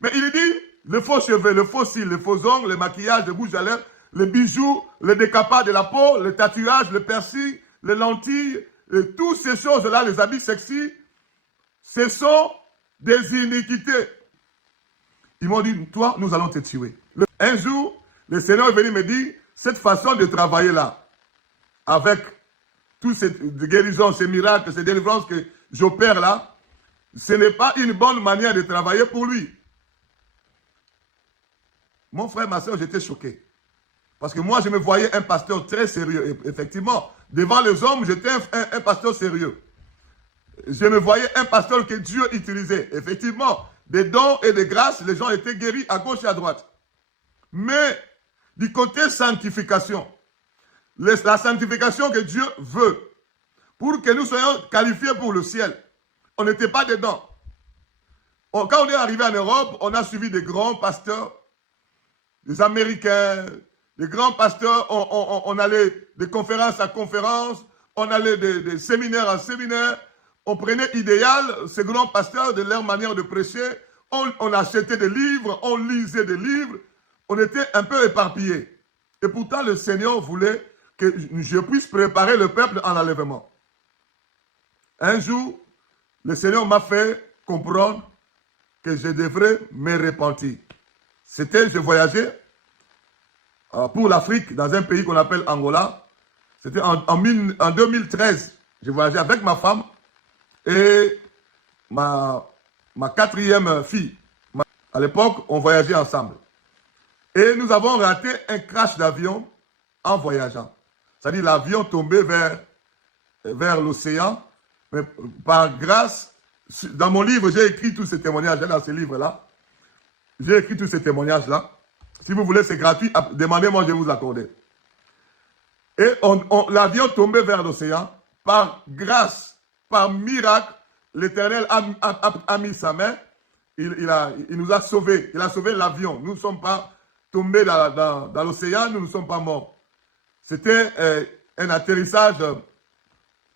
Mais il dit, les faux cheveux, les faux cils, les faux ongles, le maquillage, le rouge à lèvres, les bijoux, le décapage de la peau, le tatouage, le piercing, les lentilles, toutes ces choses-là, les habits sexy, ce sont des iniquités. Ils m'ont dit, toi, nous allons te tuer. Un jour, le Seigneur est venu me dire, cette façon de travailler là, avec toutes ces guérisons, ces miracles, ces délivrances que j'opère là, ce n'est pas une bonne manière de travailler pour lui. Mon frère, ma soeur, j'étais choqué. Parce que moi, je me voyais un pasteur très sérieux. Et effectivement, devant les hommes, j'étais un pasteur sérieux. Je me voyais un pasteur que Dieu utilisait. Effectivement, des dons et des grâces, les gens étaient guéris à gauche et à droite. Mais, du côté sanctification, la sanctification que Dieu veut, pour que nous soyons qualifiés pour le ciel, on n'était pas dedans. Quand on est arrivé en Europe, on a suivi des grands pasteurs, des Américains, des grands pasteurs, on allait de conférence à conférence, on allait de séminaire en séminaire, on prenait idéal, ces grands pasteurs, de leur manière de prêcher, on achetait des livres, on lisait des livres, on était un peu éparpillés. Et pourtant, le Seigneur voulait que je puisse préparer le peuple en enlèvement. Un jour, le Seigneur m'a fait comprendre que je devrais me repentir. C'était, je voyageais pour l'Afrique, dans un pays qu'on appelle Angola. C'était en 2013. Je voyageais avec ma femme et ma quatrième fille. À l'époque, on voyageait ensemble. Et nous avons raté un crash d'avion en voyageant. C'est-à-dire l'avion tombait vers l'océan. Mais par grâce, dans mon livre, j'ai écrit tous ces témoignages, dans ce livre-là. J'ai écrit tous ces témoignages-là. Si vous voulez, c'est gratuit. Demandez-moi, je vais vous accorder. Et l'avion tombait vers l'océan. Par grâce, par miracle, l'Éternel a mis sa main. Il nous a sauvés. Il a sauvé l'avion. Nous ne sommes pas tombés dans l'océan. Nous ne sommes pas morts. C'était un atterrissage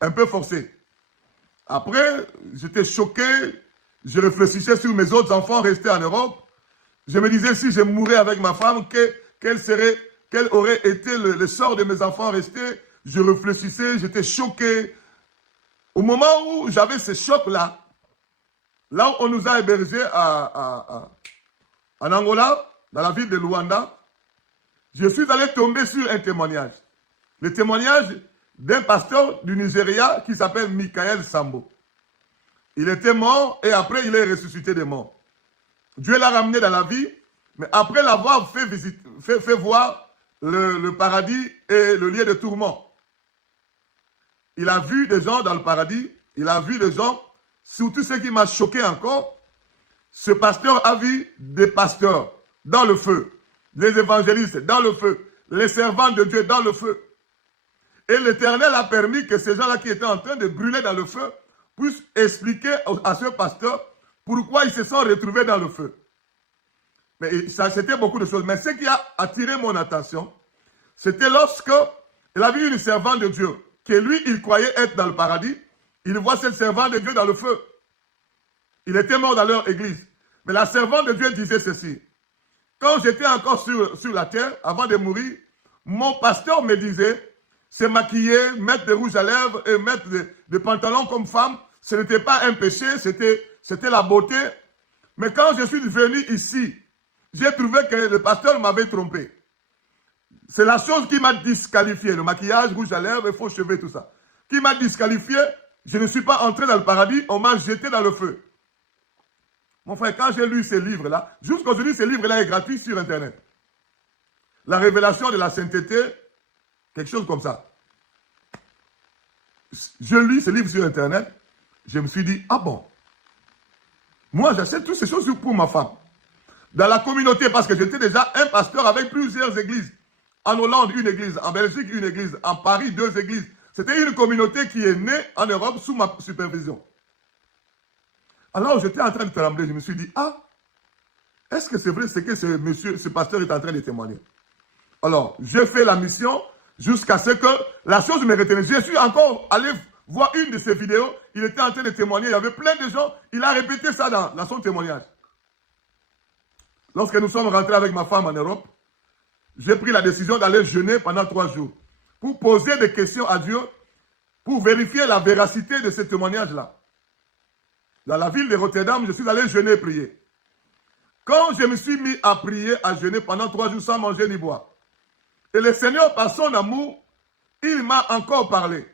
un peu forcé. Après, j'étais choqué. Je réfléchissais sur mes autres enfants restés en Europe. Je me disais, si je mourais avec ma femme, quel aurait été le sort de mes enfants restés? Je réfléchissais, j'étais choqué. Au moment où j'avais ce choc-là, là où on nous a hébergés en Angola, dans la ville de Luanda, je suis allé tomber sur un témoignage. Le témoignage d'un pasteur du Nigeria qui s'appelle Michael Sambo. Il était mort et après il est ressuscité des morts. Dieu l'a ramené dans la vie, mais après l'avoir fait voir le paradis et le lieu de tourment. Il a vu des gens dans le paradis, il a vu des gens, surtout ce qui m'a choqué encore, ce pasteur a vu des pasteurs dans le feu, les évangélistes dans le feu, les servants de Dieu dans le feu. Et l'Éternel a permis que ces gens-là qui étaient en train de brûler dans le feu puissent expliquer à ce pasteur pourquoi ils se sont retrouvés dans le feu. Mais ça, c'était beaucoup de choses. Mais ce qui a attiré mon attention, c'était lorsque il a vu une servante de Dieu, que lui, il croyait être dans le paradis. Il voit cette servante de Dieu dans le feu. Il était mort dans leur église. Mais la servante de Dieu disait ceci. Quand j'étais encore sur la terre, avant de mourir, mon pasteur me disait, se maquiller, mettre des rouges à lèvres et mettre des pantalons comme femme, ce n'était pas un péché, c'était la beauté. Mais quand je suis venu ici, j'ai trouvé que le pasteur m'avait trompé. C'est la chose qui m'a disqualifié, le maquillage, rouge à lèvres, et faux cheveux, tout ça. Qui m'a disqualifié, je ne suis pas entré dans le paradis, on m'a jeté dans le feu. Mon frère, quand j'ai lu ces livres-là, jusqu'aujourd'hui, ces livres-là est gratuit sur Internet. La révélation de la sainteté, quelque chose comme ça. Je lis ces livres sur Internet, je me suis dit, ah bon, moi j'achète toutes ces choses pour ma femme. Dans la communauté, parce que j'étais déjà un pasteur avec plusieurs églises. En Hollande, une église. En Belgique, une église. En Paris, 2 églises. C'était une communauté qui est née en Europe sous ma supervision. Alors j'étais en train de trembler, je me suis dit, ah, est-ce que c'est vrai ce que ce pasteur est en train de témoigner? Alors, j'ai fait la mission jusqu'à ce que la chose me retenait. Je suis encore allé voir une de ses vidéos, il était en train de témoigner, il y avait plein de gens, il a répété ça dans son témoignage. lorsque nous sommes rentrés avec ma femme en Europe, j'ai pris la décision d'aller jeûner pendant 3 jours pour poser des questions à Dieu, pour vérifier la véracité de ce témoignage-là. Dans la ville de Rotterdam, je suis allé jeûner et prier. Quand je me suis mis à prier, à jeûner pendant 3 jours sans manger ni boire, et le Seigneur, par son amour, il m'a encore parlé.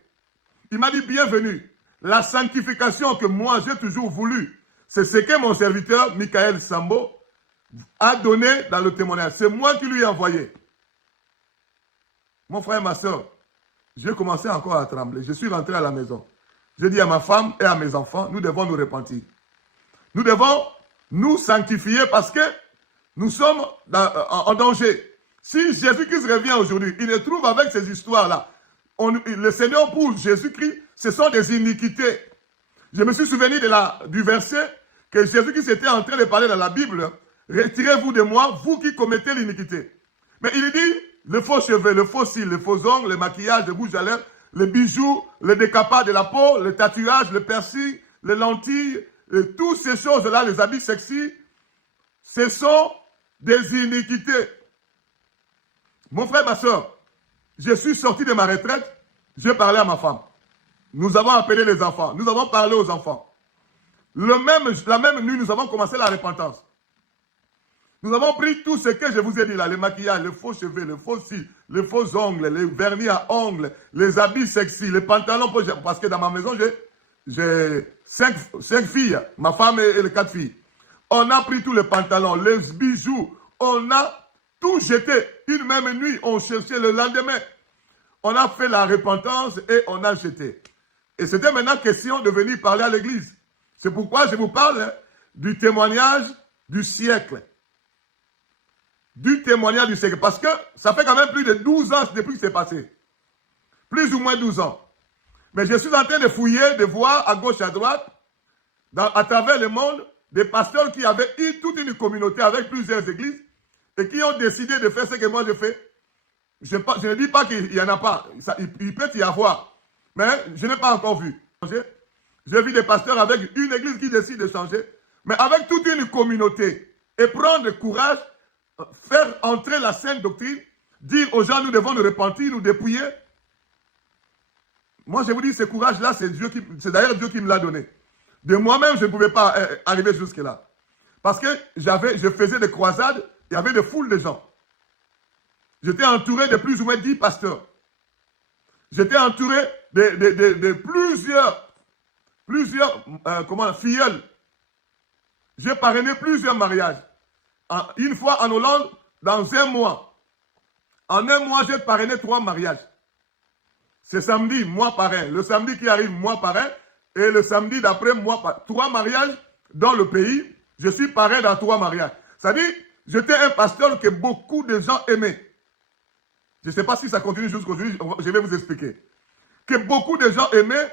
Il m'a dit, bienvenue. La sanctification que moi j'ai toujours voulu, c'est ce que mon serviteur, Michael Sambo, a donné dans le témoignage. C'est moi qui lui ai envoyé. Mon frère et ma soeur, j'ai commencé encore à trembler. Je suis rentré à la maison. J'ai dit à ma femme et à mes enfants, nous devons nous repentir. Nous devons nous sanctifier parce que nous sommes en danger. Si Jésus-Christ revient aujourd'hui, il se trouve avec ces histoires-là. Le Seigneur pour Jésus-Christ, ce sont des iniquités. Je me suis souvenu du verset que Jésus-Christ était en train de parler dans la Bible. Retirez-vous de moi, vous qui commettez l'iniquité. Mais il dit, les faux cheveux, les faux cils, les faux ongles, le maquillage, le rouge à lèvres, les bijoux, le décapage de la peau, le tatouage, le piercing, les lentilles, toutes ces choses-là, les habits sexy, ce sont des iniquités. Mon frère, ma soeur, je suis sorti de ma retraite, j'ai parlé à ma femme. Nous avons appelé les enfants, nous avons parlé aux enfants. La même nuit, nous avons commencé la repentance. Nous avons pris tout ce que je vous ai dit là, les maquillages, les faux cheveux, les faux cils, les faux ongles, les vernis à ongles, les habits sexy, les pantalons, parce que dans ma maison, j'ai 5 filles, ma femme et les 4 filles. On a pris tous les pantalons, les bijoux, on a tout jeté. Une même nuit, on cherchait le lendemain. On a fait la repentance et on a jeté. Et c'était maintenant question de venir parler à l'église. C'est pourquoi je vous parle du témoignage du siècle. Du témoignage du siècle. Parce que ça fait quand même plus de 12 ans depuis que c'est passé. Plus ou moins 12 ans. Mais je suis en train de fouiller, de voir à gauche, à droite, à travers le monde, des pasteurs qui avaient eu toute une communauté avec plusieurs églises et qui ont décidé de faire ce que moi je fais. Je ne dis pas qu'il n'y en a pas. Il peut y avoir. Mais je n'ai pas encore vu. J'ai vu des pasteurs avec une église qui décide de changer, mais avec toute une communauté. Et prendre courage, faire entrer la sainte doctrine, dire aux gens, nous devons nous repentir, nous dépouiller. Moi, je vous dis, ce courage-là, c'est d'ailleurs Dieu qui me l'a donné. De moi-même, je ne pouvais pas arriver jusque-là. Parce que je faisais des croisades, il y avait des foules de gens. J'étais entouré de plus ou moins 10 pasteurs. J'étais entouré de plusieurs filleuls. J'ai parrainé plusieurs mariages. Une fois en Hollande, dans un mois. En un mois, j'ai parrainé 3 mariages. C'est samedi, moi parrain. Le samedi qui arrive, moi parrain. Et le samedi d'après, moi parrain. 3 mariages dans le pays. Je suis parrain dans 3 mariages. C'est-à-dire, j'étais un pasteur que beaucoup de gens aimaient. Je ne sais pas si ça continue jusqu'aujourd'hui, je vais vous expliquer. Que beaucoup de gens aimaient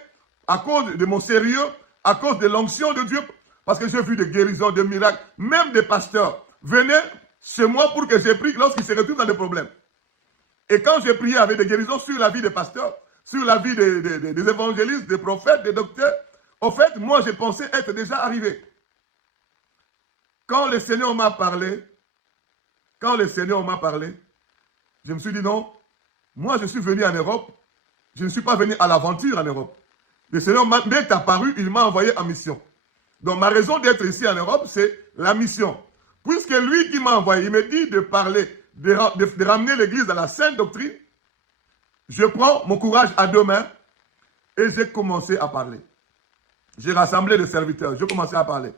à cause de mon sérieux, à cause de l'onction de Dieu. Parce que j'ai vu des guérisons, des miracles. Même des pasteurs venaient chez moi pour que j'ai prie lorsqu'ils se retrouvent dans des problèmes. Et quand j'ai prié avec des guérisons sur la vie des pasteurs, sur la vie des évangélistes, des prophètes, des docteurs, en fait, moi, je pensais être déjà arrivé. Quand le Seigneur m'a parlé, je me suis dit non, moi, je suis venu en Europe, je ne suis pas venu à l'aventure en Europe. Le Seigneur m'est apparu, il m'a envoyé en mission. Donc, ma raison d'être ici en Europe, c'est la mission. Puisque lui qui m'a envoyé, il me dit de parler, de ramener l'église à la sainte doctrine, je prends mon courage à 2 mains et j'ai commencé à parler. J'ai rassemblé les serviteurs, j'ai commencé à parler.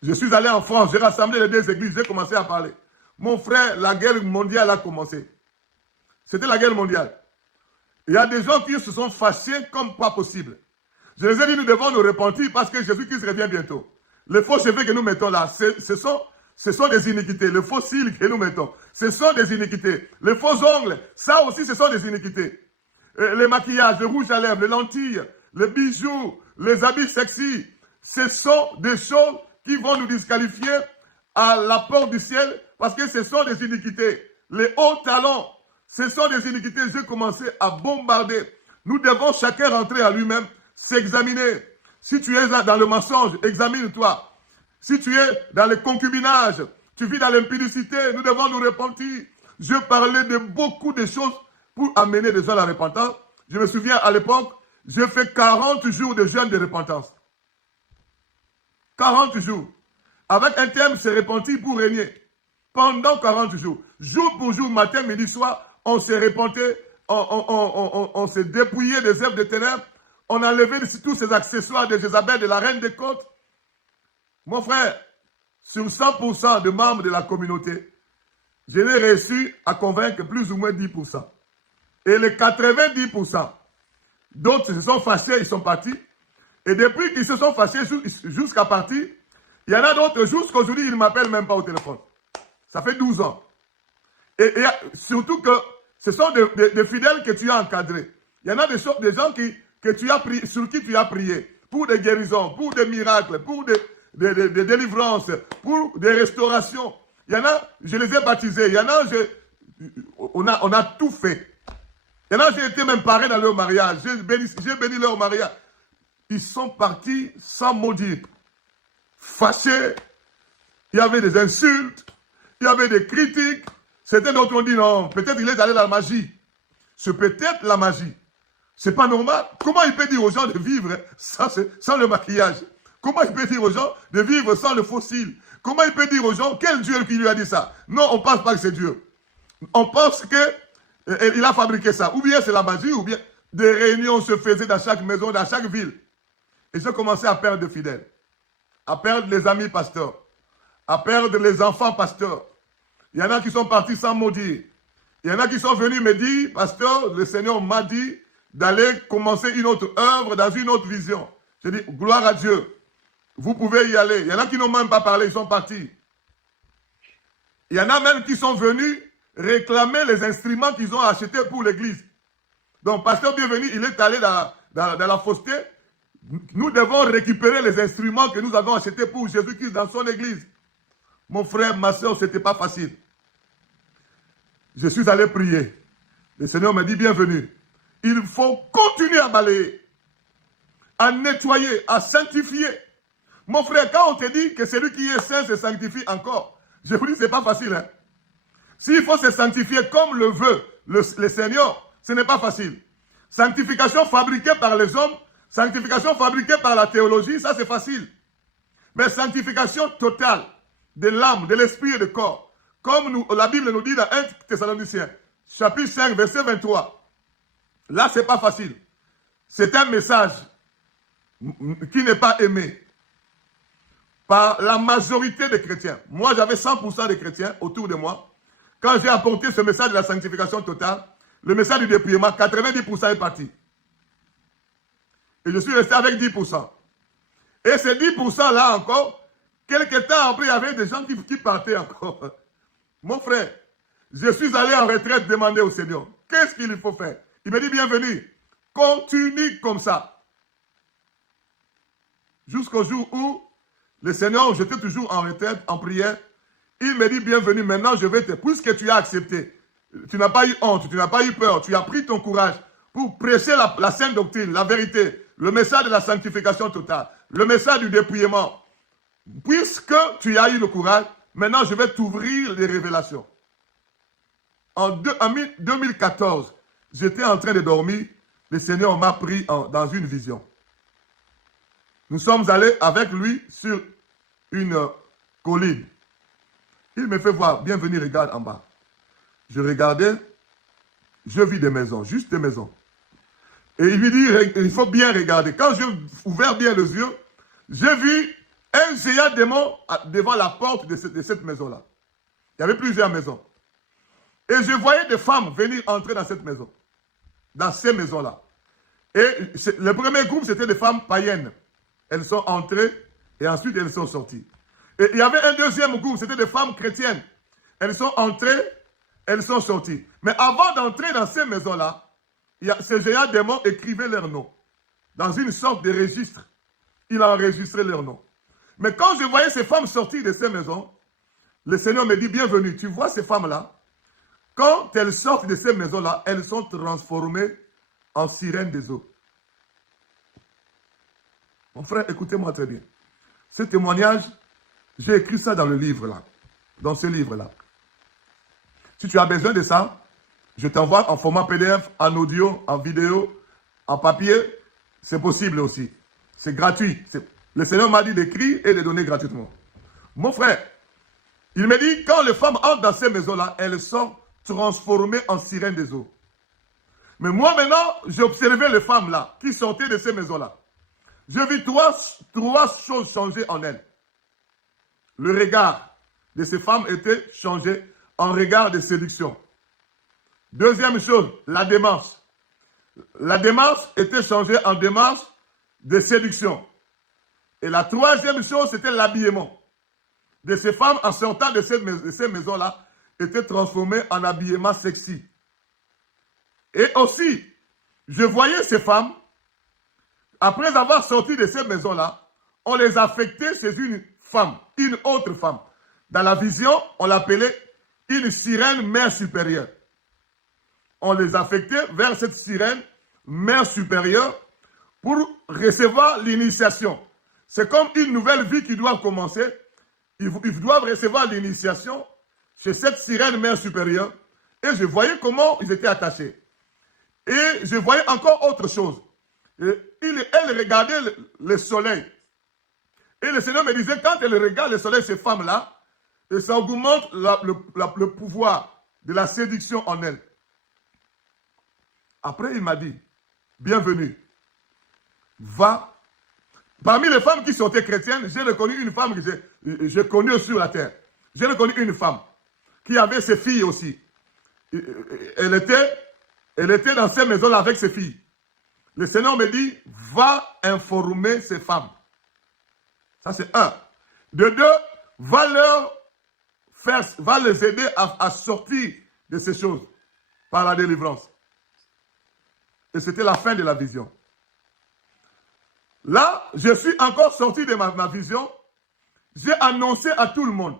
Je suis allé en France, j'ai rassemblé les 2 églises, j'ai commencé à parler. Mon frère, la guerre mondiale a commencé. C'était la guerre mondiale. Il y a des gens qui se sont fâchés comme pas possible. Je les ai dit, nous devons nous repentir parce que Jésus-Christ revient bientôt. Les faux cheveux que nous mettons là, ce sont des iniquités. Les faux cils que nous mettons, ce sont des iniquités. Les faux ongles, ça aussi, ce sont des iniquités. Les maquillages, le rouge à lèvres, les lentilles, les bijoux, les habits sexy, ce sont des choses qui vont nous disqualifier à la porte du ciel parce que ce sont des iniquités. Les hauts talons, ce sont des iniquités. J'ai commencé à bombarder. Nous devons chacun rentrer à lui-même, s'examiner. Si tu es dans le mensonge, examine-toi. Si tu es dans le concubinage, Tu vis dans l'impudicité, nous devons nous repentir. Je parlais de beaucoup de choses pour amener les gens à la repentance. Je me souviens à l'époque, j'ai fait 40 jours de jeûne de repentance. 40 jours. Avec un thème, se repentir pour régner. Pendant 40 jours. Jour pour jour, matin, midi, soir, on se repentait, on s'est dépouillé des œuvres de ténèbres, on a enlevé tous ces accessoires de Jézabel, de la reine des côtes. Mon frère, sur 100% de membres de la communauté, je n'ai réussi à convaincre plus ou moins 10%. Et les 90%, d'autres se sont fâchés, ils sont partis. Et depuis qu'ils se sont fâchés jusqu'à partir, il y en a d'autres, jusqu'à aujourd'hui, ils ne m'appellent même pas au téléphone. Ça fait 12 ans. Et surtout que ce sont des fidèles que tu as encadrés. Il y en a des gens sur qui tu as prié, pour des guérisons, pour des miracles, pour des délivrances, pour des restaurations. Il y en a, je les ai baptisés. Il y en a, on a tout fait. Il y en a, j'ai été même parrain dans leur mariage. J'ai béni leur mariage. Ils sont partis sans mot dire. Fâchés. Il y avait des insultes. Il y avait des critiques. Certains d'autres ont dit non, peut-être il est allé dans la magie. C'est peut-être la magie. C'est pas normal. Comment il peut dire aux gens de vivre sans le maquillage? Comment il peut dire aux gens de vivre sans le fossile? Comment il peut dire aux gens, quel Dieu qui lui a dit ça? Non, on ne pense pas que c'est Dieu. On pense qu'il a fabriqué ça. Ou bien c'est la magie, ou bien des réunions se faisaient dans chaque maison, dans chaque ville. Et j'ai commencé à perdre des fidèles, à perdre les amis pasteurs, à perdre les enfants pasteurs. Il y en a qui sont partis sans maudire. Il y en a qui sont venus me dire, pasteur, le Seigneur m'a dit d'aller commencer une autre œuvre dans une autre vision. J'ai dit, gloire à Dieu. Vous pouvez y aller. Il y en a qui n'ont même pas parlé, ils sont partis. Il y en a même qui sont venus réclamer les instruments qu'ils ont achetés pour l'église. Donc, pasteur bienvenu, il est allé dans la fausseté. Nous devons récupérer les instruments que nous avons achetés pour Jésus-Christ dans son église. Mon frère, ma soeur, ce n'était pas facile. Je suis allé prier. Le Seigneur m'a dit, bienvenue. Il faut continuer à balayer, à nettoyer, à sanctifier. Mon frère, quand on te dit que celui qui est saint se sanctifie encore, je vous dis, ce n'est pas facile. Hein? S'il faut se sanctifier comme le veut le Seigneur, ce n'est pas facile. Sanctification fabriquée par les hommes, sanctification fabriquée par la théologie, ça c'est facile. Mais sanctification totale de l'âme, de l'esprit et du corps, comme la Bible nous dit dans 1 Thessaloniciens, chapitre 5, verset 23. Là, ce n'est pas facile. C'est un message qui n'est pas aimé par la majorité des chrétiens. Moi, j'avais 100% des chrétiens autour de moi. Quand j'ai apporté ce message de la sanctification totale, le message du dépouillement, 90% est parti. Et je suis resté avec 10%. Et ces 10%-là encore, quelques temps après, il y avait des gens qui partaient encore. Mon frère, je suis allé en retraite demander au Seigneur, qu'est-ce qu'il faut faire? Il m'a dit, bienvenue, continue comme ça. Jusqu'au jour où le Seigneur, j'étais toujours en retraite, en prière, il me dit, bienvenue, maintenant je vais puisque tu as accepté, tu n'as pas eu honte, tu n'as pas eu peur, tu as pris ton courage pour prêcher la sainte doctrine, la vérité, le message de la sanctification totale, le message du dépouillement. Puisque tu as eu le courage, maintenant je vais t'ouvrir les révélations. En 2014, j'étais en train de dormir, le Seigneur m'a pris dans une vision. Nous sommes allés avec lui sur une colline. Il me fait voir, bienvenue, regarde en bas. Je regardais, je vis des maisons, juste des maisons. Et il lui dit, il faut bien regarder. Quand j'ai ouvert bien les yeux, j'ai vu un géant démon devant la porte de cette maison-là. Il y avait plusieurs maisons. Et je voyais des femmes venir entrer dans cette maison. Dans ces maisons-là. Et le premier groupe, c'était des femmes païennes. Elles sont entrées et ensuite elles sont sorties. Et il y avait un deuxième groupe, c'était des femmes chrétiennes. Elles sont entrées, elles sont sorties. Mais avant d'entrer dans ces maisons-là, ces géants démons écrivaient leurs noms. Dans une sorte de registre. Il a enregistré leurs noms. Mais quand je voyais ces femmes sortir de ces maisons, le Seigneur me dit, bienvenue, tu vois ces femmes-là, quand elles sortent de ces maisons-là, elles sont transformées en sirènes des eaux. Mon frère, écoutez-moi très bien. Ce témoignage, j'ai écrit ça dans le livre là. dans ce livre-là. Si tu as besoin de ça, je t'envoie en format PDF, en audio, en vidéo, en papier. C'est possible aussi. C'est gratuit. Le Seigneur m'a dit d'écrire et de donner gratuitement. Mon frère, il me dit, quand les femmes entrent dans ces maisons-là, elles sont transformées en sirènes des eaux. Mais moi maintenant, j'ai observé les femmes là, qui sortaient de ces maisons-là. J'ai vu trois choses changer en elles. Le regard de ces femmes était changé en regard de séduction. Deuxième chose, la démarche. La démarche était changée en démarche de séduction. Et la troisième chose, c'était l'habillement. De ces femmes, en sortant de ces maisons-là, était transformé en habillement sexy. Et aussi, je voyais ces femmes, après avoir sorti de ces maisons-là, on les affectait chez une femme, une autre femme. Dans la vision, on l'appelait une sirène mère supérieure. On les affectait vers cette sirène mère supérieure pour recevoir l'initiation. C'est comme une nouvelle vie qui doit commencer. Ils doivent recevoir l'initiation chez cette sirène mère supérieure. Et je voyais comment ils étaient attachés. Et je voyais encore autre chose. Elle regardait le soleil. Et le Seigneur me disait, quand elle regarde le soleil, ces femmes-là, ça augmente le pouvoir de la séduction en elles. Après, il m'a dit, bienvenue, va. Parmi les femmes qui sont chrétiennes, j'ai reconnu une femme que j'ai connue sur la terre. J'ai reconnu une femme qui avait ses filles aussi. Elle était dans ces maisons-là avec ses filles. Le Seigneur me dit, va informer ces femmes. Ça, c'est un. De deux, va les aider à sortir de ces choses par la délivrance. Et c'était la fin de la vision. Là, je suis encore sorti de ma vision. J'ai annoncé à tout le monde.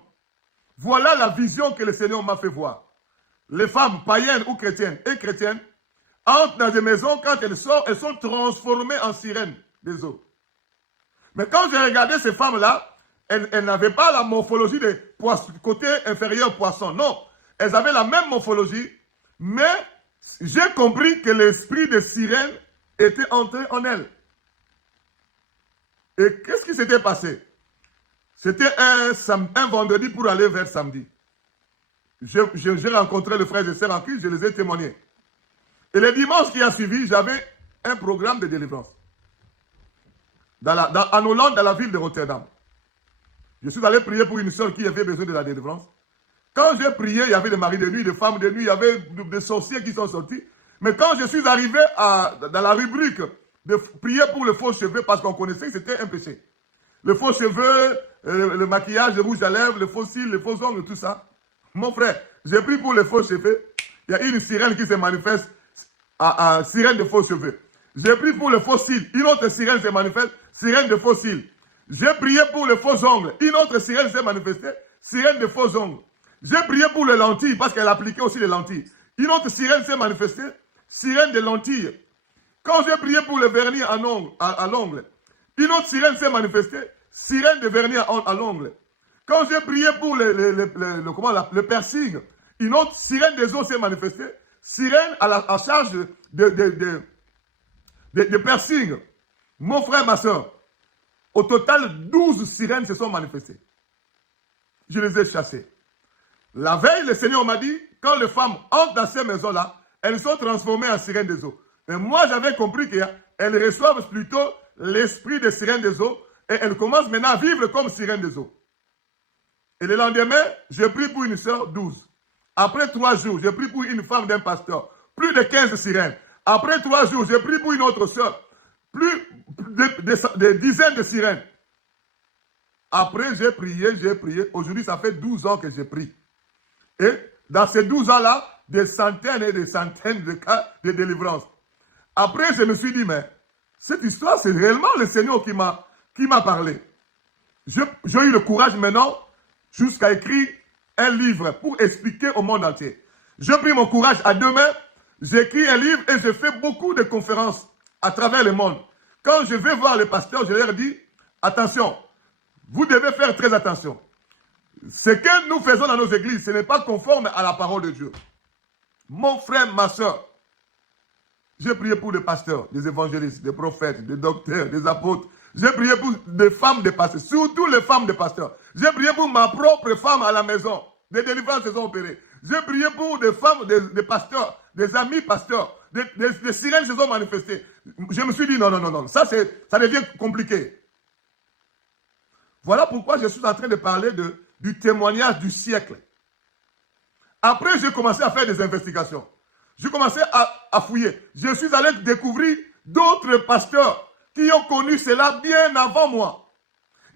Voilà la vision que le Seigneur m'a fait voir. Les femmes païennes ou chrétiennes et chrétiennes entrent dans des maisons, quand elles sortent, elles sont transformées en sirènes des eaux. Mais quand j'ai regardé ces femmes-là, elles n'avaient pas la morphologie des côté inférieur poisson. Non, elles avaient la même morphologie, mais j'ai compris que l'esprit de sirène était entré en elles. Et qu'est-ce qui s'était passé? C'était un vendredi pour aller vers samedi. J'ai rencontré les frères et sœurs en Christ, je les ai témoignés. Et le dimanche qui a suivi, j'avais un programme de délivrance. En Hollande, dans la ville de Rotterdam. Je suis allé prier pour une sœur qui avait besoin de la délivrance. Quand j'ai prié, il y avait des maris de nuit, des femmes de nuit, il y avait des sorciers qui sont sortis. Mais quand je suis arrivé dans la rubrique de prier pour les faux cheveux, parce qu'on connaissait que c'était un péché. Les faux cheveux, le maquillage, le rouge à lèvres, les faux cils, les faux ongles, tout ça. Mon frère, j'ai prié pour les faux cheveux. Il y a une sirène qui se manifeste, sirène de faux cheveux. J'ai prié pour les faux cils. Une autre sirène se manifeste, sirène de faux cils. J'ai prié pour les faux ongles. Une autre sirène s'est manifestée, sirène de faux ongles. J'ai prié pour les lentilles, parce qu'elle appliquait aussi les lentilles. Une autre sirène s'est manifestée, sirène de lentilles. Quand j'ai prié pour le vernis à l'ongle, une autre sirène s'est manifestée, sirène de vernis à l'ongle. Quand j'ai prié pour le piercing, une autre sirène des eaux s'est manifestée, sirène à charge de piercing. Mon frère, ma soeur, au total, 12 sirènes se sont manifestées. Je les ai chassées. La veille, le Seigneur m'a dit, quand les femmes entrent dans ces maisons-là, elles sont transformées en sirènes des eaux. Mais moi, j'avais compris qu'elles reçoivent plutôt l'esprit des sirènes des eaux et elles commencent maintenant à vivre comme sirènes des eaux. Et le lendemain, j'ai prié pour une sœur, 12. Après 3 jours, j'ai prié pour une femme d'un pasteur, plus de 15 sirènes. Après 3 jours, j'ai prié pour une autre sœur, plus de dizaines de sirènes. Après, j'ai prié. Aujourd'hui, ça fait 12 ans que j'ai prié. Et dans ces 12 ans-là, des centaines et des centaines de cas de délivrance. Après, je me suis dit, mais cette histoire, c'est réellement le Seigneur qui m'a parlé. J'ai eu le courage maintenant, jusqu'à écrire un livre pour expliquer au monde entier. J'ai pris mon courage à 2 mains, j'écris un livre et je fais beaucoup de conférences à travers le monde. Quand je vais voir les pasteurs, je leur dis, attention, vous devez faire très attention. Ce que nous faisons dans nos églises, ce n'est pas conforme à la parole de Dieu. Mon frère, ma soeur, j'ai prié pour des pasteurs, des évangélistes, des prophètes, des docteurs, des apôtres. J'ai prié pour des femmes de pasteurs, surtout les femmes de pasteurs. J'ai prié pour ma propre femme à la maison. Des délivrances se sont opérées. J'ai prié pour des femmes, des pasteurs, des amis pasteurs. Des sirènes se sont manifestées. Je me suis dit non, non, non, non. Ça devient compliqué. Voilà pourquoi je suis en train de parler du témoignage du siècle. Après, j'ai commencé à faire des investigations. J'ai commencé à fouiller. Je suis allé découvrir d'autres pasteurs qui ont connu cela bien avant moi.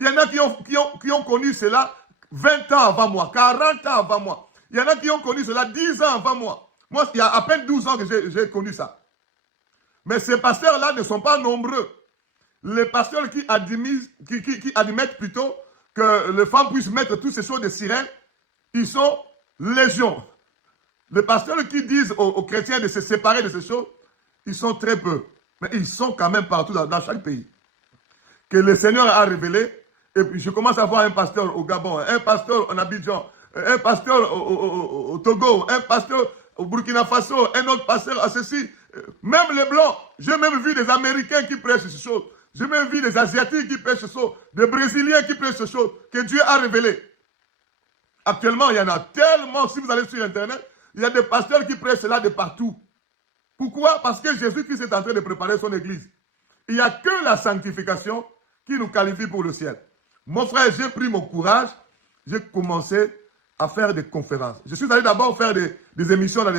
Il y en a qui ont connu cela 20 ans avant moi, 40 ans avant moi. Il y en a qui ont connu cela 10 ans avant moi. Moi, il y a à peine 12 ans que j'ai connu ça. Mais ces pasteurs-là ne sont pas nombreux. Les pasteurs qui admettent plutôt que les femmes puissent mettre toutes ces choses de sirènes, ils sont légion. Les pasteurs qui disent aux chrétiens de se séparer de ces choses, ils sont très peu. Mais ils sont quand même partout dans chaque pays. Que le Seigneur a révélé. Et puis je commence à voir un pasteur au Gabon, un pasteur en Abidjan, un pasteur au Togo, un pasteur au Burkina Faso, un autre pasteur à ceci. Même les Blancs, j'ai même vu des Américains qui prêchent ces choses. J'ai même vu des Asiatiques qui prêchent ces choses, des Brésiliens qui prêchent ces choses que Dieu a révélées. Actuellement, il y en a tellement, si vous allez sur Internet, il y a des pasteurs qui prêchent cela de partout. Pourquoi? Parce que Jésus-Christ est en train de préparer son église. Il n'y a que la sanctification qui nous qualifie pour le ciel. Mon frère, j'ai pris mon courage, j'ai commencé à faire des conférences. Je suis allé d'abord faire des émissions dans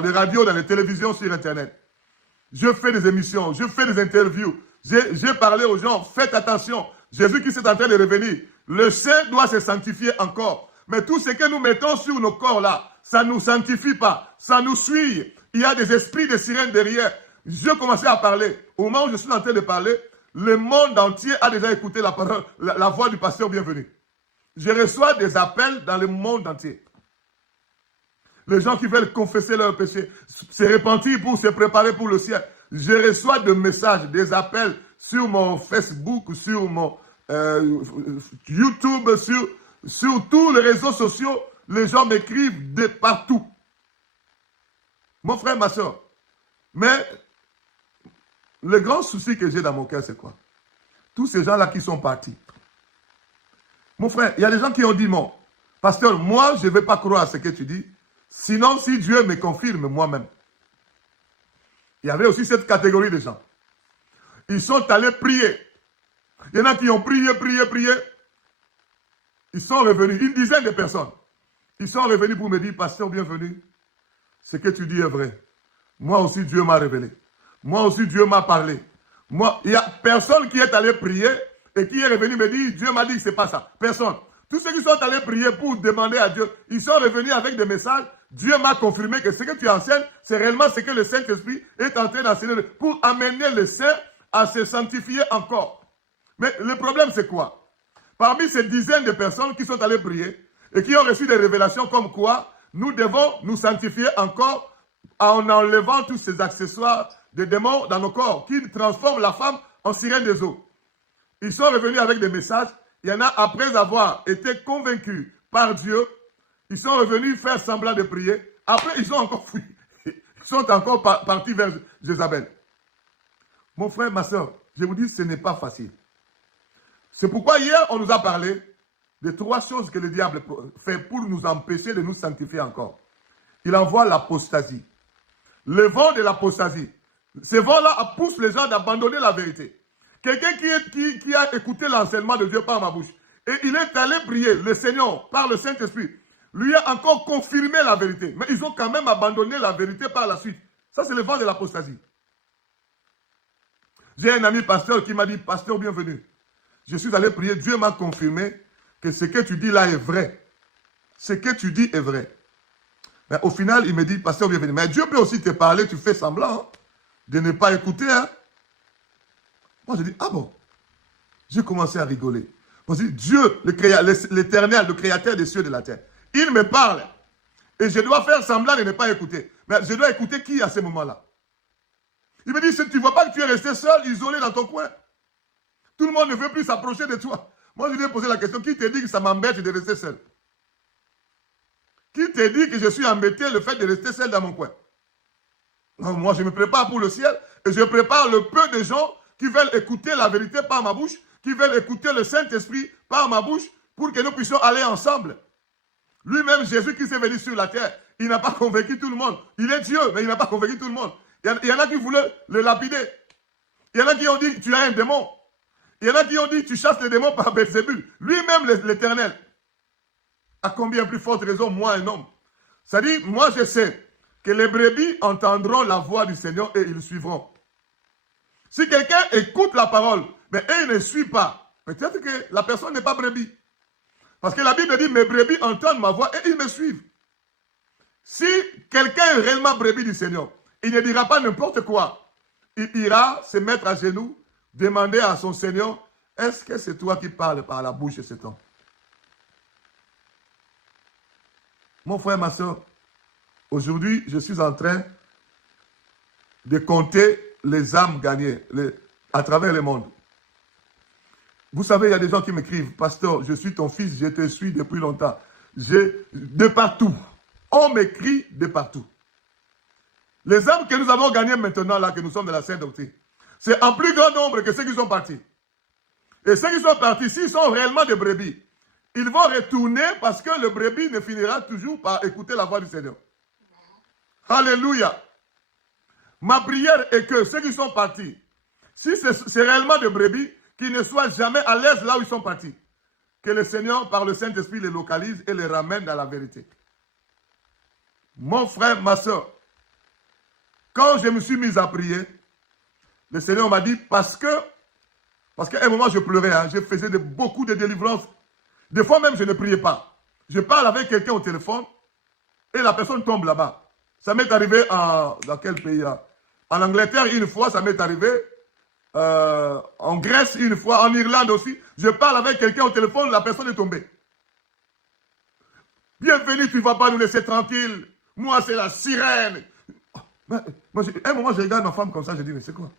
les radios, dans les télévisions, sur Internet. Je fais des émissions, je fais des interviews. J'ai parlé aux gens, faites attention, Jésus-Christ est en train de revenir. Le saint doit se sanctifier encore. Mais tout ce que nous mettons sur nos corps là, ça ne nous sanctifie pas, ça nous suit. Il y a des esprits de sirènes derrière. Je commençais à parler. Au moment où je suis en train de parler, le monde entier a déjà écouté la parole, la voix du pasteur bienvenu. Je reçois des appels dans le monde entier. Les gens qui veulent confesser leurs péchés, se repentir pour se préparer pour le ciel. Je reçois des messages, des appels sur mon Facebook, sur mon YouTube, sur tous les réseaux sociaux. Les gens m'écrivent de partout. Mon frère, ma soeur. Mais le grand souci que j'ai dans mon cœur, c'est quoi? Tous ces gens-là qui sont partis. Mon frère, il y a des gens qui ont dit, non, pasteur, moi, je ne vais pas croire à ce que tu dis. Sinon, si Dieu me confirme moi-même. Il y avait aussi cette catégorie de gens. Ils sont allés prier. Il y en a qui ont prié. Ils sont revenus, une dizaine de personnes. Ils sont revenus pour me dire, pasteur, bienvenue. Ce que tu dis est vrai. Moi aussi, Dieu m'a révélé. Moi aussi, Dieu m'a parlé. Moi, il n'y a personne qui est allé prier et qui est revenu me dire, Dieu m'a dit que ce n'est pas ça. Personne. Tous ceux qui sont allés prier pour demander à Dieu, ils sont revenus avec des messages. Dieu m'a confirmé que ce que tu enseignes, c'est réellement ce que le Saint-Esprit est en train d'enseigner pour amener les saints à se sanctifier encore. Mais le problème, c'est quoi? Parmi ces dizaines de personnes qui sont allées prier et qui ont reçu des révélations comme quoi nous devons nous sanctifier encore en enlevant tous ces accessoires de démons dans nos corps qui transforment la femme en sirène des eaux. Ils sont revenus avec des messages. Il y en a, après avoir été convaincus par Dieu, ils sont revenus faire semblant de prier. Après, ils sont encore fouillés. Ils sont encore partis vers Jézabel. Mon frère, ma soeur, je vous dis, ce n'est pas facile. C'est pourquoi hier, on nous a parlé de 3 choses que le diable fait pour nous empêcher de nous sanctifier encore. Il envoie l'apostasie. Le vent de l'apostasie. Ce vent-là pousse les gens d'abandonner la vérité. Quelqu'un qui a écouté l'enseignement de Dieu par ma bouche, et il est allé prier, le Seigneur, par le Saint-Esprit, lui a encore confirmé la vérité. Mais ils ont quand même abandonné la vérité par la suite. Ça, c'est le vent de l'apostasie. J'ai un ami pasteur qui m'a dit, pasteur, bienvenue. Je suis allé prier, Dieu m'a confirmé que ce que tu dis là est vrai. Ce que tu dis est vrai. Mais au final, il me dit, pasteur, bienvenue. Mais Dieu peut aussi te parler, tu fais semblant de ne pas écouter. Moi, je dis, ah bon? J'ai commencé à rigoler. Parce que Dieu, l'Éternel, le Créateur des cieux et de la terre, il me parle. Et je dois faire semblant de ne pas écouter. Mais je dois écouter qui à ce moment-là? Il me dit, tu ne vois pas que tu es resté seul, isolé dans ton coin? Tout le monde ne veut plus s'approcher de toi. Moi, je lui ai posé la question, qui te dit que ça m'embête de rester seul? Qui te dit que je suis embêté le fait de rester seul dans mon coin? Non, moi, je me prépare pour le ciel et je prépare le peu de gens qui veulent écouter la vérité par ma bouche, qui veulent écouter le Saint-Esprit par ma bouche pour que nous puissions aller ensemble. Lui-même, Jésus qui s'est venu sur la terre, il n'a pas convaincu tout le monde. Il est Dieu, mais il n'a pas convaincu tout le monde. Il y en a qui voulaient le lapider. Il y en a qui ont dit, tu as un démon. Il y en a qui ont dit, tu chasses les démons par Belzébul. Lui-même, l'Éternel. À combien plus forte raison, moi, un homme? Ça dit, moi, je sais que les brebis entendront la voix du Seigneur et ils suivront. Si quelqu'un écoute la parole, mais il ne suit pas, peut-être que la personne n'est pas brebis. Parce que la Bible dit, mes brebis entendent ma voix et ils me suivent. Si quelqu'un est réellement brebis du Seigneur, il ne dira pas n'importe quoi. Il ira se mettre à genoux, demander à son Seigneur, est-ce que c'est toi qui parles par la bouche de cet homme? Mon frère, ma soeur, aujourd'hui, je suis en train de compter les âmes gagnées à travers le monde. Vous savez, il y a des gens qui m'écrivent, pasteur, je suis ton fils, je te suis depuis longtemps. De partout. On m'écrit de partout. Les âmes que nous avons gagnées maintenant, là, que nous sommes de la Sainte Doctrine, c'est en plus grand nombre que ceux qui sont partis. Et ceux qui sont partis, s'ils sont réellement des brebis, ils vont retourner parce que le brebis ne finira toujours par écouter la voix du Seigneur. Alléluia. Ma prière est que ceux qui sont partis, si c'est réellement des brebis, qu'ils ne soient jamais à l'aise là où ils sont partis. Que le Seigneur, par le Saint-Esprit, les localise et les ramène dans la vérité. Mon frère, ma soeur, quand je me suis mis à prier, le Seigneur m'a dit, parce qu'à un moment je pleurais, hein, je faisais beaucoup de délivrances. Des fois même je ne priais pas. Je parle avec quelqu'un au téléphone et la personne tombe là-bas. Ça m'est arrivé dans quel pays là? En Angleterre une fois, ça m'est arrivé. En Grèce une fois, en Irlande aussi. Je parle avec quelqu'un au téléphone, la personne est tombée. Bienvenue, tu ne vas pas nous laisser tranquille. Moi, c'est la sirène. Moi, à un moment, je regarde ma femme comme ça, je dis, mais c'est quoi?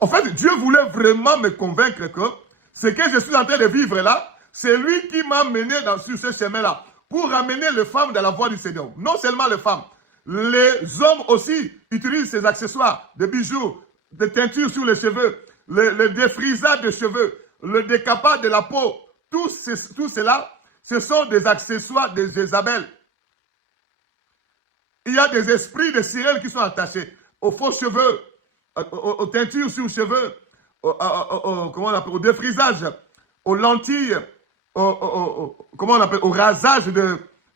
En fait, Dieu voulait vraiment me convaincre que ce que je suis en train de vivre là, c'est lui qui m'a mené sur ce chemin-là pour ramener les femmes dans la voie du Seigneur. Non seulement les femmes, les hommes aussi utilisent ces accessoires, des bijoux, des teintures sur les cheveux, le défrisage de cheveux, le décapage de la peau. Tout cela, ce sont des accessoires de Jézabel. Il y a des esprits de sirènes qui sont attachés aux faux cheveux, aux teintures sur les cheveux, comment on appelle, au défrisage, aux lentilles, comment on appelle, au rasage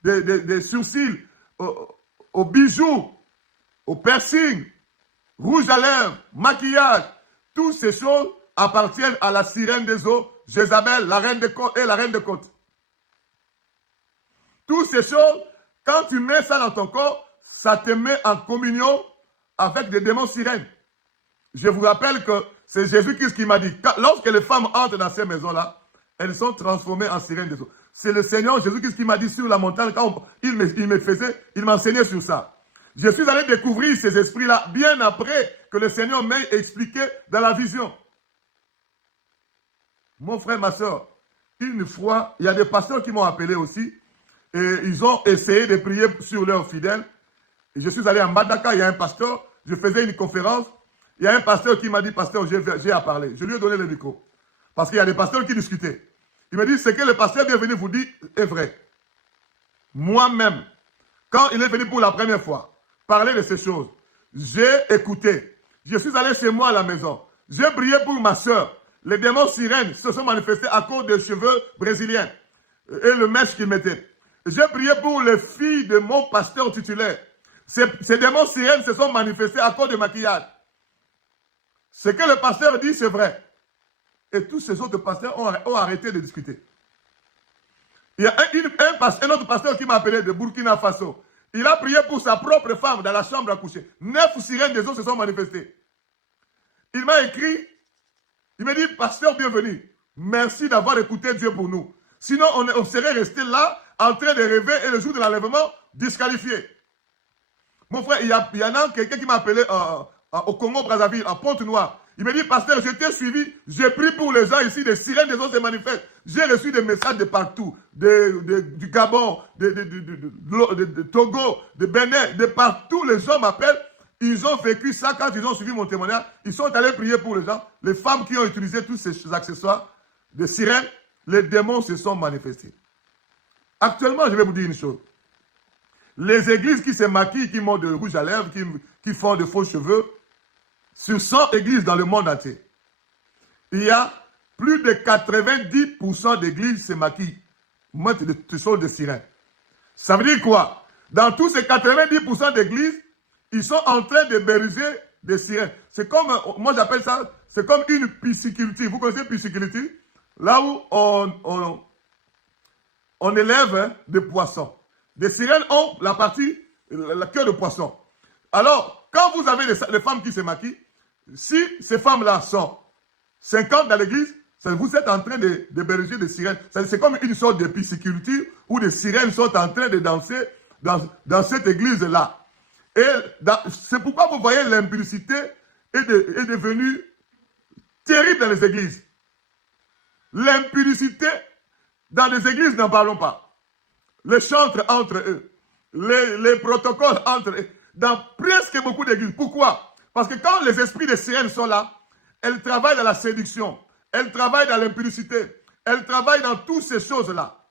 des sourcils, aux bijoux, au piercing, rouge à lèvres, maquillage. Toutes ces choses appartiennent à la sirène des eaux, Jézabel, la reine des côtes et la reine des côtes. Toutes ces choses, quand tu mets ça dans ton corps, ça te met en communion avec des démons sirènes. Je vous rappelle que c'est Jésus-Christ qui m'a dit, lorsque les femmes entrent dans ces maisons-là, elles sont transformées en sirènes des eaux. C'est le Seigneur Jésus-Christ qui m'a dit sur la montagne, quand il m'enseignait sur ça. Je suis allé découvrir ces esprits-là bien après que le Seigneur m'ait expliqué dans la vision. Mon frère, ma soeur, une fois, il y a des pasteurs qui m'ont appelé aussi, et ils ont essayé de prier sur leurs fidèles. Et je suis allé à Mbandaka, il y a un pasteur, je faisais une conférence, il y a un pasteur qui m'a dit, pasteur, j'ai à parler. Je lui ai donné le micro. Parce qu'il y a des pasteurs qui discutaient. Il me dit, ce que le pasteur est venu vous dire est vrai. Moi-même, quand il est venu pour la première fois, parler de ces choses, j'ai écouté. Je suis allé chez moi à la maison. J'ai prié pour ma soeur. Les démons sirènes se sont manifestés à cause des cheveux brésiliens et le mèche qu'il mettait. J'ai prié pour les filles de mon pasteur titulaire. Ces démons sirènes se sont manifestés à cause du maquillage. Ce que le pasteur dit, c'est vrai. Et tous ces autres pasteurs ont arrêté de discuter. Il y a un autre pasteur qui m'a appelé de Burkina Faso. Il a prié pour sa propre femme dans la chambre à coucher. 9 sirènes des eaux se sont manifestées. Il m'a écrit, il m'a dit, pasteur, bienvenue. Merci d'avoir écouté Dieu pour nous. Sinon, on serait resté là, en train de rêver, et le jour de l'enlèvement, disqualifié. Mon frère, il y en a quelqu'un qui m'a appelé au Congo-Brazzaville, à Pointe-Noire. Il me dit, pasteur, je t'ai suivi, j'ai pris pour les gens ici, des sirènes des eaux se manifestent. J'ai reçu des messages de partout, du Gabon, de Togo, de Bénin, de partout. Les gens m'appellent, ils ont vécu ça quand ils ont suivi mon témoignage. Ils sont allés prier pour les gens. Les femmes qui ont utilisé tous ces accessoires de sirènes, les démons se sont manifestés. Actuellement, je vais vous dire une chose. Les églises qui se maquillent, qui montent de rouge à lèvres, qui font de faux cheveux, sur 100 églises dans le monde entier, il y a plus de 90% d'églises qui se maquillent, mettent des choses de sirène. Ça veut dire quoi? Dans tous ces 90% d'églises, ils sont en train de bériser des sirènes. C'est comme, moi j'appelle ça, c'est comme une pisciculture. Vous connaissez pisciculture? Là où on élève des poissons. Les sirènes ont la partie, la queue de poisson. Alors, quand vous avez les femmes qui se maquillent, si ces femmes-là sont 50 dans l'église, vous êtes en train de bériger des sirènes. C'est comme une sorte de pisciculture où les sirènes sont en train de danser dans cette église-là. Et c'est pourquoi vous voyez l'impudicité est devenue terrible dans les églises. L'impudicité dans les églises, n'en parlons pas. Les chantres entre eux, les protocoles entre eux, dans presque beaucoup d'églises. Pourquoi? Parce que quand les esprits de sirènes sont là, elles travaillent dans la séduction, elles travaillent dans l'impudicité, elles travaillent dans toutes ces choses-là.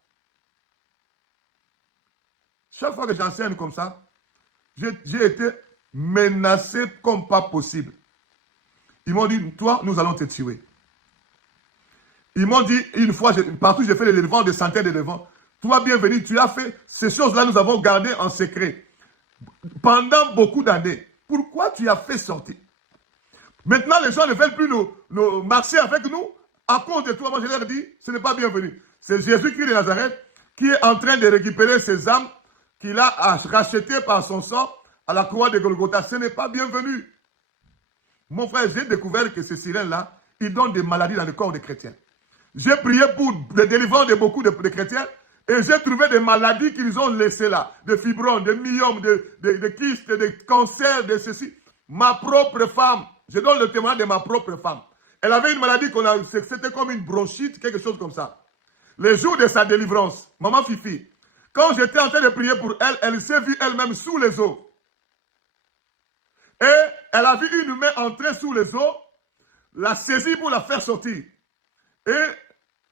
Chaque fois que j'enseigne comme ça, j'ai été menacé comme pas possible. Ils m'ont dit, toi, nous allons te tuer. Ils m'ont dit, une fois, partout j'ai fait des délivrants, des centaines de délivrants. Toi, bienvenue, tu as fait ces choses-là, nous avons gardé en secret. Pendant beaucoup d'années. Pourquoi tu as fait sortir? Maintenant, les gens ne veulent plus nous marcher avec nous. À cause de toi, moi je leur dis, ce n'est pas bienvenu. C'est Jésus-Christ de Nazareth qui est en train de récupérer ses âmes qu'il a rachetées par son sang à la croix de Golgotha. Ce n'est pas bienvenu. Mon frère, j'ai découvert que ces sirènes-là, ils donnent des maladies dans le corps des chrétiens. J'ai prié pour le délivrance de beaucoup de chrétiens et j'ai trouvé des maladies qu'ils ont laissées là. Des fibromes, des myomes, des kystes, des cancers, de ceci. Ma propre femme, je donne le témoignage de ma propre femme. Elle avait une maladie c'était comme une bronchite, quelque chose comme ça. Le jour de sa délivrance, maman Fifi, quand j'étais en train de prier pour elle, elle s'est vue elle-même sous les eaux. Et elle a vu une main entrer sous les eaux, l'a saisie pour la faire sortir. Et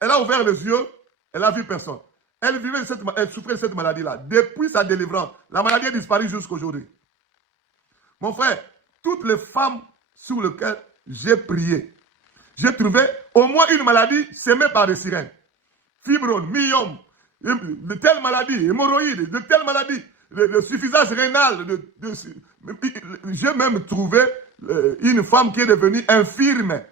elle a ouvert les yeux, elle n'a vu personne. Elle souffrait de cette maladie-là. Depuis sa délivrance, la maladie a disparu jusqu'à aujourd'hui. Mon frère, toutes les femmes sur lesquelles j'ai prié, j'ai trouvé au moins une maladie sémée par des sirènes. Fibrome, myome, de telles maladies, hémorroïdes, de telles maladies, de suffisance rénale. J'ai même trouvé une femme qui est devenue infirme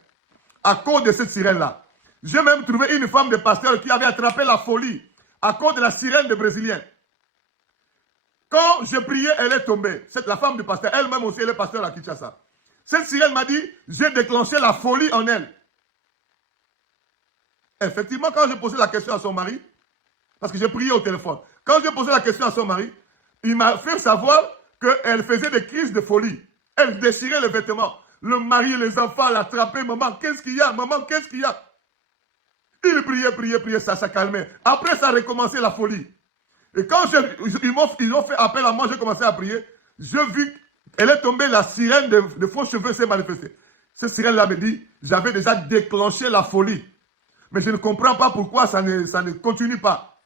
à cause de cette sirène-là. J'ai même trouvé une femme de pasteur qui avait attrapé la folie à cause de la sirène des Brésiliens. Quand je priais, elle est tombée. C'est la femme du pasteur. Elle-même aussi, elle est pasteur à Kinshasa. Cette sirène m'a dit, j'ai déclenché la folie en elle. Effectivement, quand j'ai posé la question à son mari, parce que j'ai prié au téléphone, quand j'ai posé la question à son mari, il m'a fait savoir qu'elle faisait des crises de folie. Elle déchirait les vêtements. Le mari et les enfants l'attrapaient. Maman, qu'est-ce qu'il y a? Maman, qu'est-ce qu'il y a? Il priait, ça calmait. Après, ça a recommencé la folie. Et quand ils ont fait appel à moi, j'ai commencé à prier. Je vis qu'elle est tombée, la sirène de faux cheveux s'est manifestée. Cette sirène-là me dit, j'avais déjà déclenché la folie. Mais je ne comprends pas pourquoi ça ne continue pas.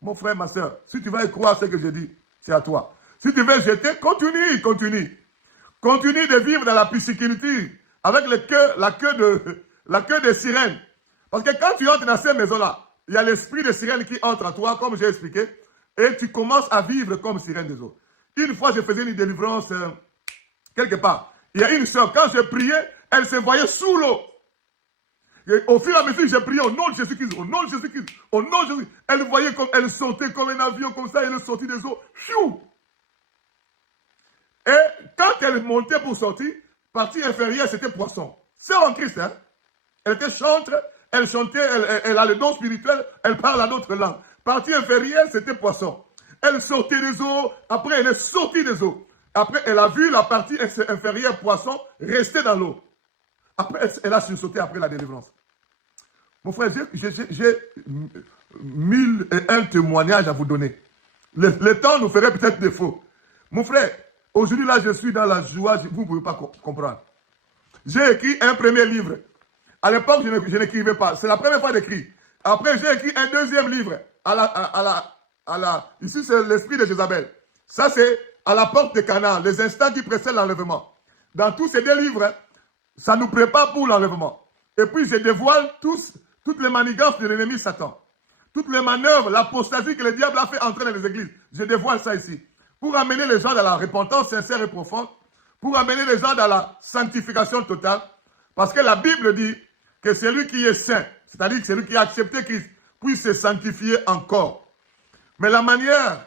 Mon frère, ma soeur, si tu vas y croire ce que je dis, c'est à toi. Si tu veux jeter, continue. Continue de vivre dans la pisciculture avec la queue de sirène. Parce que quand tu entres dans ces maisons-là, il y a l'esprit de sirène qui entre en toi, comme j'ai expliqué, et tu commences à vivre comme sirène des autres. Une fois, je faisais une délivrance quelque part. Il y a une soeur, quand je priais, elle se voyait sous l'eau. Et au fur et à mesure, j'ai prié au nom de Jésus-Christ, au nom de Jésus-Christ, au nom de Jésus-Christ. Elle voyait comme elle sautait comme un avion, comme ça, elle est sortie des eaux. Chou! Et quand elle montait pour sortir, partie inférieure, c'était poisson. C'est en Christ, hein? Elle était chantre, elle chantait, elle a le don spirituel, elle parle à d'autres langues. Partie inférieure, c'était poisson. Elle sortait des eaux, après elle est sortie des eaux. Après, elle a vu la partie inférieure poisson rester dans l'eau. Après, elle a sursauté après la délivrance. Mon frère, j'ai 1001 témoignages à vous donner. Le temps nous ferait peut-être défaut. Mon frère, aujourd'hui là, je suis dans la joie, vous ne pouvez pas comprendre. J'ai écrit un premier livre. À l'époque, je n'écrivais pas. C'est la première fois d'écrire. Après, j'ai écrit un deuxième livre. Ici, c'est l'esprit de Jézabel. Ça, c'est à la porte de Canaan, les instants qui précèdent l'enlèvement. Dans tous ces deux livres, ça nous prépare pour l'enlèvement. Et puis, je dévoile toutes les manigances de l'ennemi Satan. Toutes les manœuvres, l'apostasie que le diable a fait entrer dans les églises. Je dévoile ça ici. Pour amener les gens dans la repentance sincère et profonde. Pour amener les gens dans la sanctification totale. Parce que la Bible dit que celui qui est saint, c'est-à-dire que celui qui a accepté Christ, puisse se sanctifier encore. Mais la manière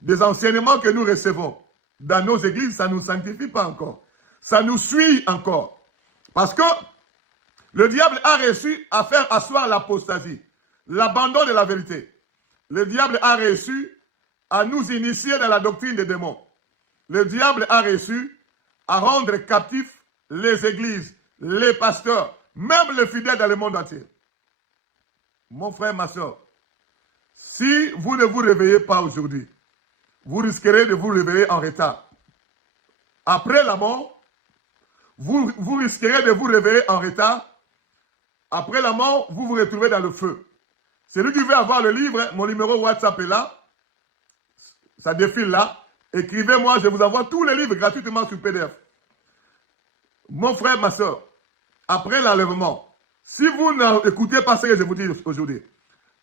des enseignements que nous recevons dans nos églises, ça ne nous sanctifie pas encore. Ça nous suit encore. Parce que le diable a réussi à faire asseoir l'apostasie, l'abandon de la vérité. Le diable a réussi à nous initier dans la doctrine des démons. Le diable a réussi à rendre captifs les églises, les pasteurs, même les fidèles dans le monde entier. Mon frère, ma soeur, si vous ne vous réveillez pas aujourd'hui, vous risquerez de vous réveiller en retard. Après la mort, vous risquerez de vous réveiller en retard. Après la mort, vous vous retrouvez dans le feu. Celui qui veut avoir le livre, mon numéro WhatsApp est là. Ça défile là. Écrivez-moi, je vous envoie tous les livres gratuitement sur PDF. Mon frère, ma soeur, après l'enlèvement, si vous n'écoutez pas ce que je vous dis aujourd'hui,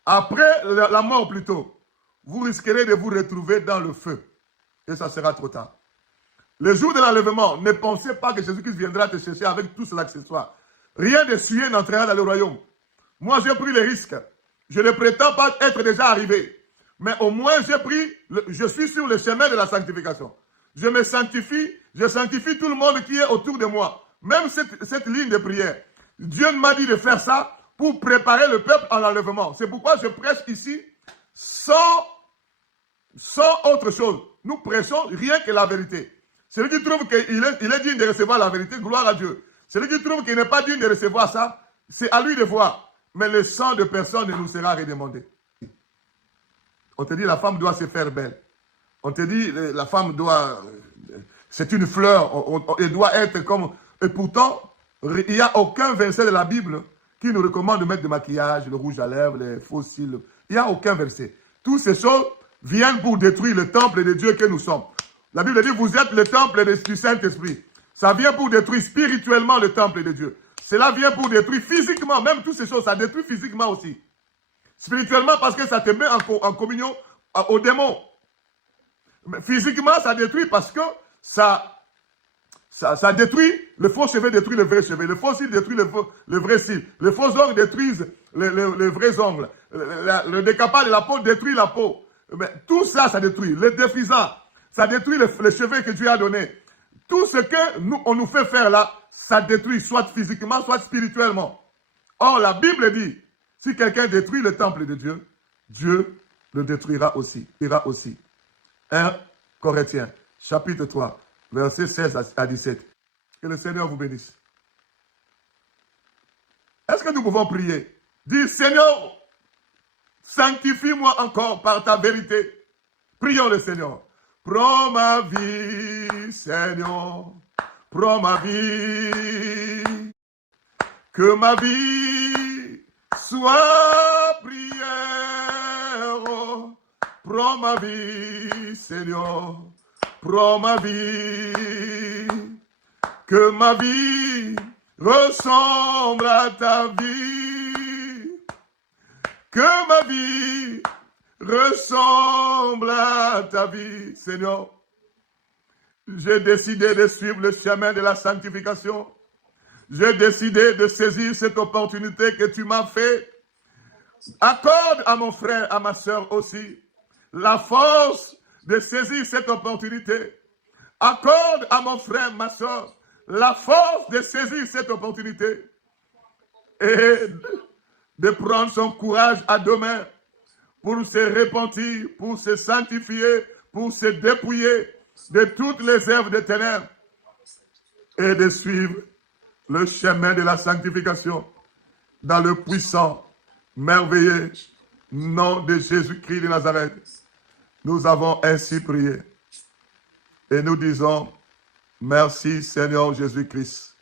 après la mort plutôt, vous risquerez de vous retrouver dans le feu. Et ça sera trop tard. Le jour de l'enlèvement, ne pensez pas que Jésus-Christ viendra te chercher avec tout l'accessoire. Rien de souillé n'entrera dans le royaume. Moi, j'ai pris les risques. Je ne prétends pas être déjà arrivé. Mais au moins, je suis sur le chemin de la sanctification. Je me sanctifie, je sanctifie tout le monde qui est autour de moi. Même cette ligne de prière. Dieu m'a dit de faire ça pour préparer le peuple à l'enlèvement. C'est pourquoi je prêche ici sans autre chose. Nous prêchons rien que la vérité. Celui qui trouve qu'il est digne de recevoir la vérité, gloire à Dieu. Celui qui trouve qu'il n'est pas digne de recevoir ça, c'est à lui de voir. Mais le sang de personne ne nous sera redemandé. On te dit la femme doit se faire belle. On te dit la femme doit... C'est une fleur. Elle doit être comme... Et pourtant, il n'y a aucun verset de la Bible qui nous recommande de mettre du maquillage, le rouge à lèvres, les faux cils. Il n'y a aucun verset. Toutes ces choses viennent pour détruire le temple de Dieu que nous sommes. La Bible dit, vous êtes le temple du Saint-Esprit. Ça vient pour détruire spirituellement le temple de Dieu. Cela vient pour détruire physiquement, même toutes ces choses, ça détruit physiquement aussi. Spirituellement, parce que ça te met en communion aux démons. Mais physiquement, ça détruit parce que ça détruit, le faux cheveu détruit le vrai cheveu, le faux cil détruit le vrai cil, les faux ongles détruisent les vrais ongles, le décapage de la peau détruit la peau. Mais tout ça, ça détruit. Le défrisant, ça détruit les cheveux que Dieu a donnés. Tout ce que on nous fait faire là, ça détruit soit physiquement, soit spirituellement. Or, la Bible dit, si quelqu'un détruit le temple de Dieu, Dieu le détruira aussi. 1 Corinthiens, chapitre 3, versets 16 à 17. Que le Seigneur vous bénisse. Est-ce que nous pouvons prier? Dis, Seigneur, sanctifie-moi encore par ta vérité. Prions le Seigneur. Prends ma vie, Seigneur. Prends ma vie. Que ma vie soit prière. Prends ma vie, Seigneur. Prends ma vie. Que ma vie ressemble à ta vie. Que ma vie ressemble à ta vie, Seigneur. J'ai décidé de suivre le chemin de la sanctification. J'ai décidé de saisir cette opportunité que tu m'as fait. Accorde à mon frère, à ma soeur aussi, la force de saisir cette opportunité. Accorde à mon frère, ma soeur, la force de saisir cette opportunité. Et de prendre son courage à deux mains pour se repentir, pour se sanctifier, pour se dépouiller, de toutes les œuvres des ténèbres et de suivre le chemin de la sanctification dans le puissant, merveilleux nom de Jésus-Christ de Nazareth. Nous avons ainsi prié et nous disons merci Seigneur Jésus-Christ.